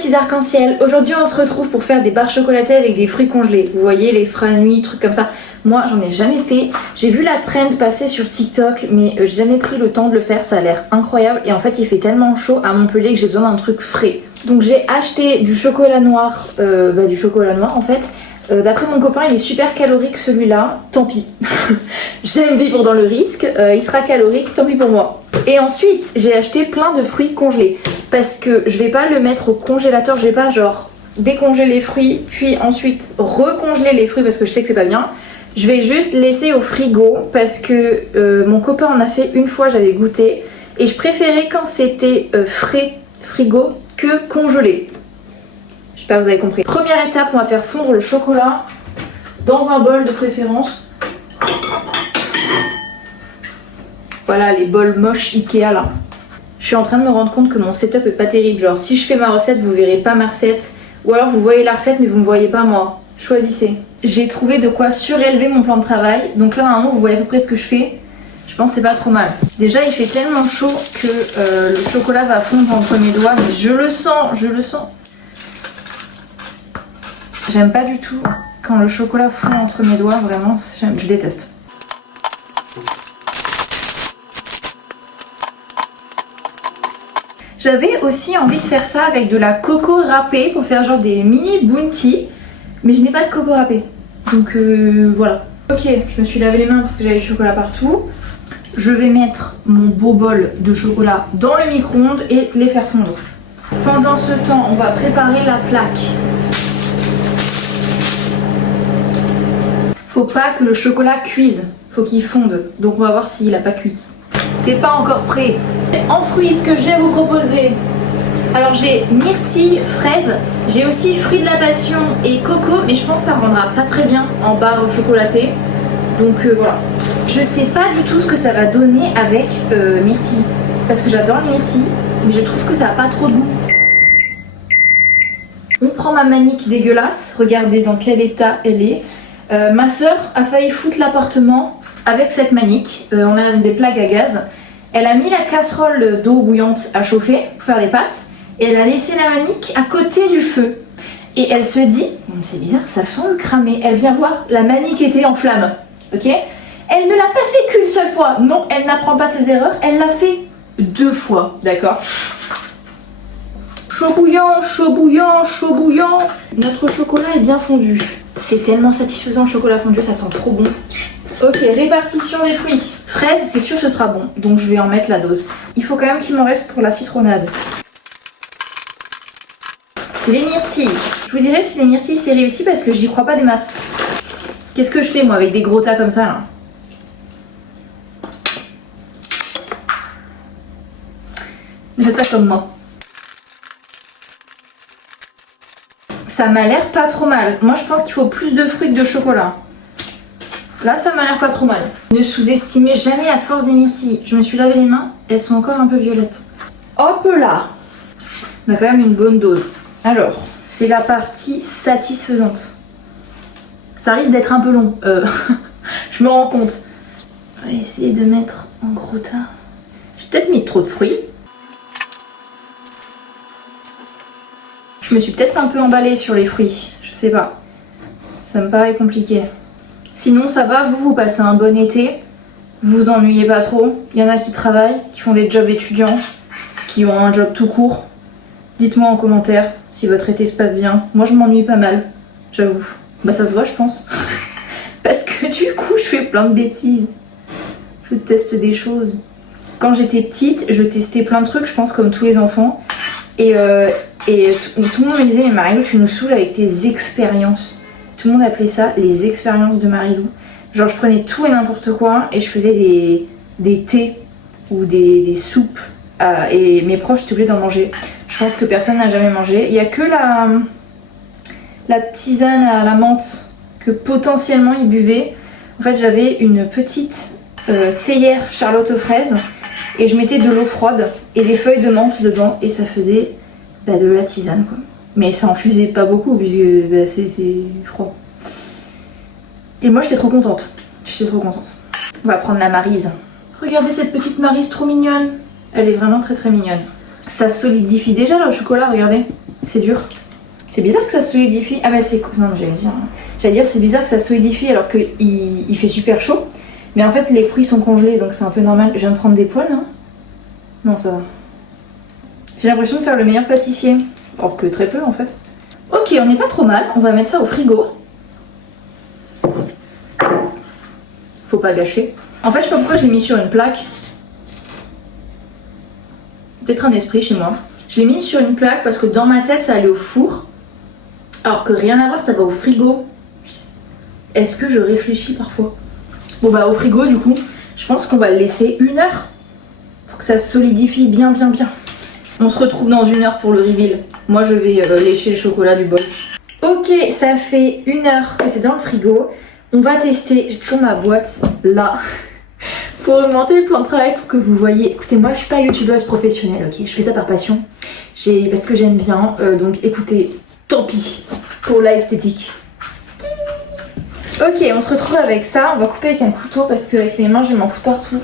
petits arcs-en-ciel, aujourd'hui on se retrouve pour faire des barres chocolatées avec des fruits congelés. Vous voyez les franui, trucs comme ça. Moi j'en ai jamais fait, j'ai vu la trend passer sur TikTok mais j'ai jamais pris le temps de le faire, ça a l'air incroyable. Et en fait il fait tellement chaud à Montpellier que j'ai besoin d'un truc frais. Donc j'ai acheté du chocolat noir, en fait. D'après mon copain il est super calorique celui-là, tant pis. J'aime vivre dans le risque, il sera calorique, tant pis pour moi. Et ensuite j'ai acheté plein de fruits congelés parce que je vais pas le mettre au congélateur, je vais pas genre décongeler les fruits puis ensuite recongeler les fruits parce que je sais que c'est pas bien. Je vais juste laisser au frigo parce que mon copain en a fait une fois, j'avais goûté et je préférais quand c'était frais frigo que congelé. J'espère que vous avez compris. Première étape, on va faire fondre le chocolat dans un bol de préférence. Voilà les bols moches Ikea là. Je suis en train de me rendre compte que mon setup est pas terrible. Genre si je fais ma recette, vous verrez pas ma recette. Ou alors vous voyez la recette mais vous me voyez pas moi. Choisissez. J'ai trouvé de quoi surélever mon plan de travail. Donc là normalement vous voyez à peu près ce que je fais. Je pense que c'est pas trop mal. Déjà il fait tellement chaud que le chocolat va fondre entre mes doigts. Mais je le sens, je le sens. J'aime pas du tout quand le chocolat fond entre mes doigts, vraiment, je déteste. J'avais aussi envie de faire ça avec de la coco râpée pour faire genre des mini bounty, mais je n'ai pas de coco râpée. Donc voilà. Ok, je me suis lavé les mains parce que j'avais du chocolat partout. Je vais mettre mon beau bol de chocolat dans le micro-ondes et les faire fondre. Pendant ce temps, on va préparer la plaque. Faut pas que le chocolat cuise, faut qu'il fonde. Donc on va voir s'il a pas cuit. C'est pas encore prêt. En fruits, ce que j'ai à vous proposer. Alors j'ai myrtille, fraise, j'ai aussi fruits de la passion et coco, mais je pense que ça rendra pas très bien en barre chocolatée. Donc voilà. Je sais pas du tout ce que ça va donner avec myrtille. Parce que j'adore les myrtilles, mais je trouve que ça a pas trop de goût. On prend ma manique dégueulasse, regardez dans quel état elle est. Ma soeur a failli foutre l'appartement avec cette manique. On a des plaques à gaz. Elle a mis la casserole d'eau bouillante à chauffer pour faire des pâtes et elle a laissé la manique à côté du feu. Et elle se dit, c'est bizarre, ça sent le cramé. Elle vient voir, la manique était en flamme. Ok ? Elle ne l'a pas fait qu'une seule fois. Non, elle n'apprend pas de ses erreurs. Elle l'a fait 2 fois. D'accord ? Chaud bouillant, chaud bouillant, chaud bouillant. Notre chocolat est bien fondu. C'est tellement satisfaisant le chocolat fondu, ça sent trop bon. Ok, répartition des fruits. Fraises, c'est sûr ce sera bon, donc je vais en mettre la dose. Il faut quand même qu'il m'en reste pour la citronnade. Les myrtilles. Je vous dirai si les myrtilles c'est réussi parce que j'y crois pas des masses. Qu'est-ce que je fais moi avec des gros tas comme ça là ? Ne faites pas comme moi. Ça m'a l'air pas trop mal. Moi je pense qu'il faut plus de fruits que de chocolat. Là ça m'a l'air pas trop mal. Ne sous-estimez jamais la force des myrtilles. Je me suis lavé les mains, elles sont encore un peu violettes. Hop là. On a quand même une bonne dose. Alors, c'est la partie satisfaisante. Ça risque d'être un peu long. Je me rends compte. On va essayer de mettre en gros tas. J'ai peut-être mis trop de fruits. Je me suis peut-être un peu emballée sur les fruits, je sais pas. Ça me paraît compliqué. Sinon ça va, vous passez un bon été, vous vous ennuyez pas trop. Il y en a qui travaillent, qui font des jobs étudiants, qui ont un job tout court. Dites-moi en commentaire si votre été se passe bien. Moi je m'ennuie pas mal, j'avoue. Bah ça se voit je pense. Parce que du coup je fais plein de bêtises. Je teste des choses. Quand j'étais petite, je testais plein de trucs, je pense comme tous les enfants. Et tout le monde me disait, mais Marilou, tu nous saoules avec tes expériences. Tout le monde appelait ça les expériences de Marilou. Genre, je prenais tout et n'importe quoi et je faisais des thés ou des soupes. Et mes proches étaient obligés d'en manger. Je pense que personne n'a jamais mangé. Il n'y a que la tisane à la menthe que potentiellement ils buvaient. En fait, j'avais une petite théière Charlotte aux fraises. Et je mettais de l'eau froide et des feuilles de menthe dedans et ça faisait de la tisane quoi. Mais ça infusait pas beaucoup puisque c'est froid. Et moi j'étais trop contente. On va prendre la Maryse. Regardez cette petite Maryse trop mignonne. Elle est vraiment très très mignonne. Ça solidifie déjà le chocolat, regardez. C'est dur. C'est bizarre que ça solidifie. Ah bah c'est... Non, j'allais dire c'est bizarre que ça solidifie alors qu'il fait super chaud. Mais en fait les fruits sont congelés donc c'est un peu normal. Je viens de prendre des poils là. Non ça va. J'ai l'impression de faire le meilleur pâtissier. Or que très peu en fait. Ok, on n'est pas trop mal. On va mettre ça au frigo. Faut pas gâcher. En fait je sais pas pourquoi je l'ai mis sur une plaque. Peut-être un esprit chez moi. Je l'ai mis sur une plaque parce que dans ma tête ça allait au four. Alors que rien à voir, ça va au frigo. Est-ce que je réfléchis parfois? Bon bah au frigo du coup, je pense qu'on va le laisser 1 heure. Pour que ça solidifie bien. On se retrouve dans 1 heure pour le reveal. Moi je vais lécher le chocolat du bol. Ok, ça fait 1 heure que c'est dans le frigo. On va tester, j'ai toujours ma boîte là. Pour augmenter le plan de travail pour que vous voyez. Écoutez, moi je suis pas youtubeuse professionnelle, ok? Je fais ça par passion. Parce que j'aime bien. Donc écoutez, tant pis pour l'esthétique. Ok, on se retrouve avec ça. On va couper avec un couteau parce qu'avec les mains je vais m'en foutre partout.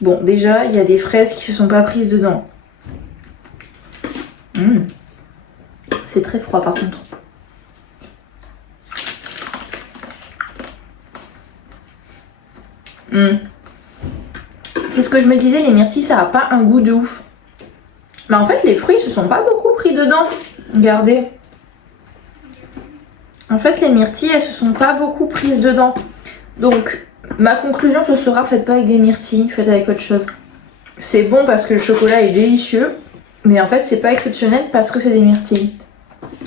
Bon, déjà il y a des fraises qui se sont pas prises dedans. C'est très froid par contre. C'est ce que je me disais, les myrtilles ça a pas un goût de ouf. Mais en fait les fruits se sont pas beaucoup pris dedans. Regardez. En fait les myrtilles elles se sont pas beaucoup prises dedans. Donc ma conclusion ce sera faites pas avec des myrtilles, faites avec autre chose. C'est bon parce que le chocolat est délicieux. Mais en fait c'est pas exceptionnel parce que c'est des myrtilles.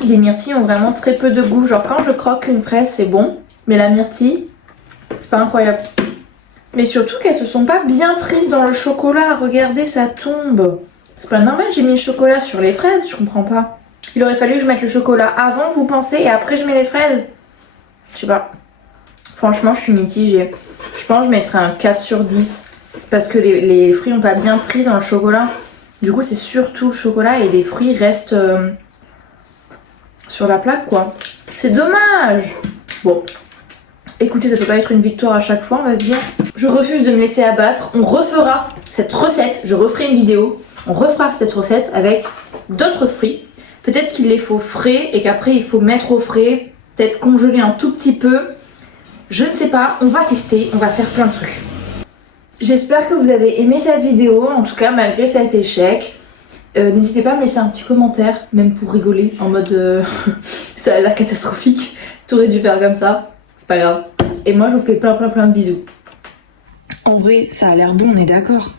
Les myrtilles ont vraiment très peu de goût. Genre quand je croque une fraise c'est bon. Mais la myrtille c'est pas incroyable. Mais surtout qu'elles se sont pas bien prises dans le chocolat. Regardez, ça tombe. C'est pas normal, j'ai mis le chocolat sur les fraises, je comprends pas. Il aurait fallu que je mette le chocolat avant, vous pensez, et après je mets les fraises. Je sais pas. Franchement, je suis mitigée. Je pense que je mettrais un 4 sur 10. Parce que les fruits n'ont pas bien pris dans le chocolat. Du coup, c'est surtout le chocolat et les fruits restent sur la plaque, quoi. C'est dommage. Bon. Écoutez, ça peut pas être une victoire à chaque fois, on va se dire. Je refuse de me laisser abattre. On refera cette recette. Je referai une vidéo. On refera cette recette avec d'autres fruits. Peut-être qu'il les faut frais et qu'après il faut mettre au frais. Peut-être congeler un tout petit peu. Je ne sais pas. On va tester. On va faire plein de trucs. J'espère que vous avez aimé cette vidéo. En tout cas, malgré cet échec. N'hésitez pas à me laisser un petit commentaire. Même pour rigoler. En mode ça a l'air catastrophique. T'aurais dû faire comme ça. C'est pas grave. Et moi je vous fais plein de bisous. En vrai ça a l'air bon, on est d'accord.